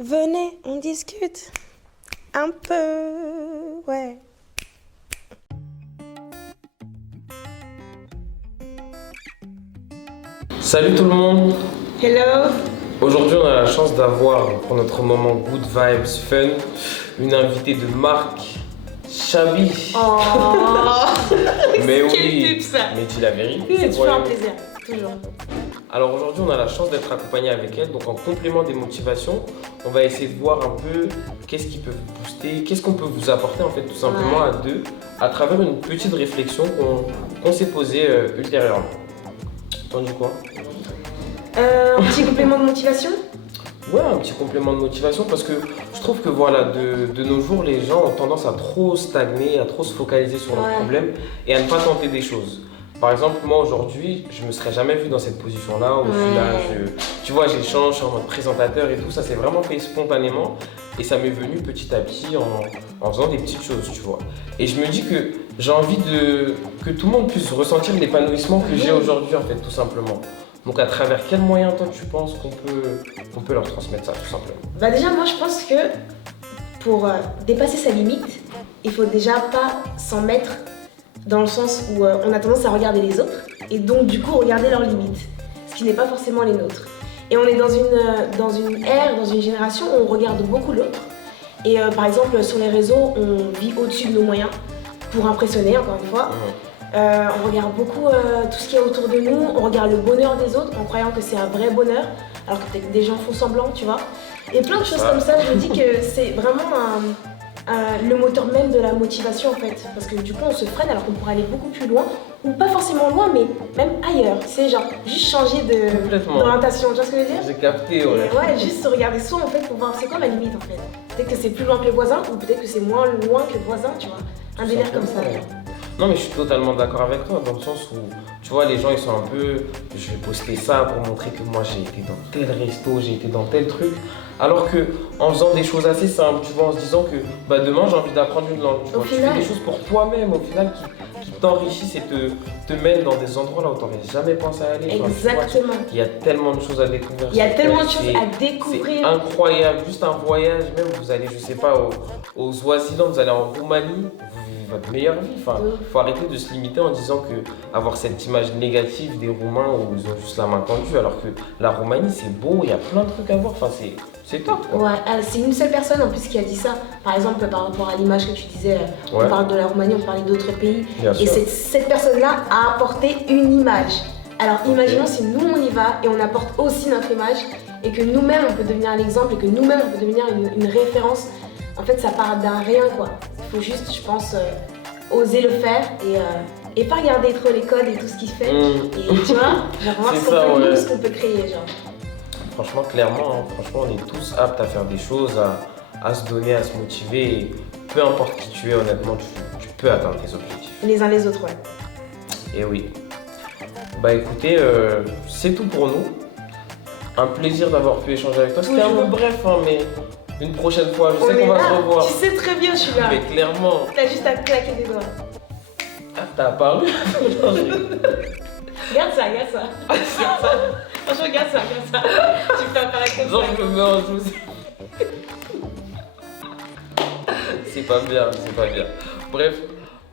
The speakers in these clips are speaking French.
Venez, on discute un peu, ouais. Salut tout le monde. Hello. Aujourd'hui on a la chance d'avoir pour notre moment Good Vibes Fun une invitée de marque, Chabi. Oh. Mais Quelle oui, pub, ça. mais dis la vérité. C'est toujours un voyons. plaisir, toujours. Alors aujourd'hui on a la chance d'être accompagné avec elle, donc en complément des motivations, on va essayer de voir un peu qu'est-ce qui peut vous booster, qu'est-ce qu'on peut vous apporter en fait tout simplement à deux, à travers une petite réflexion qu'on s'est posée ultérieurement. T'en dis quoi? Un petit complément de motivation? Ouais, un petit complément de motivation parce que je trouve que voilà, de nos jours, les gens ont tendance à trop stagner, à trop se focaliser sur leurs problèmes et à ne pas tenter des choses. Par exemple, moi aujourd'hui, je me serais jamais vu dans cette position-là. Au final, tu vois, j'échange, je suis en mode présentateur et tout. Ça s'est vraiment fait spontanément et ça m'est venu petit à petit en faisant des petites choses, tu vois. Et je me dis que j'ai envie que tout le monde puisse ressentir l'épanouissement que j'ai aujourd'hui, en fait, tout simplement. Donc à travers quels moyens toi tu penses qu'on peut leur transmettre ça tout simplement? Bah déjà moi je pense que pour dépasser sa limite, il faut déjà pas s'en mettre dans le sens où on a tendance à regarder les autres et donc du coup regarder leurs limites, ce qui n'est pas forcément les nôtres. Et on est dans une ère, dans une génération où on regarde beaucoup l'autre et par exemple sur les réseaux on vit au-dessus de nos moyens pour impressionner encore une fois. On regarde beaucoup tout ce qu'il y a autour de nous, on regarde le bonheur des autres en croyant que c'est un vrai bonheur, alors que peut-être des gens font semblant, tu vois. Et plein de choses comme ça, je me dis que c'est vraiment le moteur même de la motivation en fait. Parce que du coup on se freine alors qu'on pourrait aller beaucoup plus loin, ou pas forcément loin, mais même ailleurs. C'est genre juste changer d'orientation, tu vois ce que je veux dire? J'ai capté, Et ouais. ouais, juste se regarder soi en fait pour voir c'est quoi ma limite en fait. Peut-être que c'est plus loin que le voisin, ou peut-être que c'est moins loin que le voisin, tu vois. Un délire comme ça. Ouais. Non mais je suis totalement d'accord avec toi dans le sens où tu vois les gens ils sont un peu je vais poster ça pour montrer que moi j'ai été dans tel resto, j'ai été dans tel truc alors que en faisant des choses assez simples, tu vois, en se disant que bah demain j'ai envie d'apprendre une langue, tu vois, tu fais des choses pour toi-même au final qui t'enrichissent et te mènent dans des endroits là où t'aurais jamais pensé à aller. Exactement. Il y a tellement de choses à découvrir. Il y a tellement de choses à découvrir. C'est incroyable, juste un voyage, même vous allez, je sais pas, au Swaziland, vous allez en Roumanie, vous vivez votre meilleure vie. Enfin, faut arrêter de se limiter en disant que avoir cette image négative des Roumains où ils ont juste la main tendue, alors que la Roumanie c'est beau, il y a plein de trucs à voir. Enfin, c'est top. Quoi. Ouais, c'est une seule personne en plus qui a dit ça. Par exemple, par rapport à l'image que tu disais, on parle de la Roumanie, on parlait d'autres pays. Bien et sûr. Cette personne-là a apporté une image. Alors imaginons si nous on y va et on apporte aussi notre image et que nous-mêmes on peut devenir l'exemple et que nous-mêmes on peut devenir une référence. En fait, ça part d'un rien quoi. Il faut juste, je pense, oser le faire et pas regarder trop les codes et tout ce qu'il fait. Et tu vois, genre voir ce qu'on peut créer. Genre. Franchement, clairement, hein, franchement, on est tous aptes à faire des choses, à se donner, à se motiver. Et peu importe qui tu es, honnêtement, tu peux atteindre tes objectifs. Les uns les autres, ouais. Et oui. Bah écoutez, c'est tout pour nous. Un plaisir d'avoir pu échanger avec toi. C'était un peu bref, hein, mais une prochaine fois, je sais qu'on va se revoir. Tu sais très bien, je suis là. Mais clairement. T'as juste à claquer des doigts. Ah, t'as apparu. Regarde ça, regarde ça. Franchement, regarde ça. Tu peux apparaître comme Genre, ça. je me mets en joue. C'est pas bien, c'est pas bien. Bref,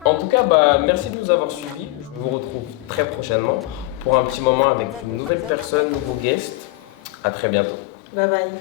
en tout cas, bah, merci de nous avoir suivis. Je vous retrouve très prochainement pour un petit moment avec une nouvelle personne, nouveau guest. À très bientôt. Bye bye.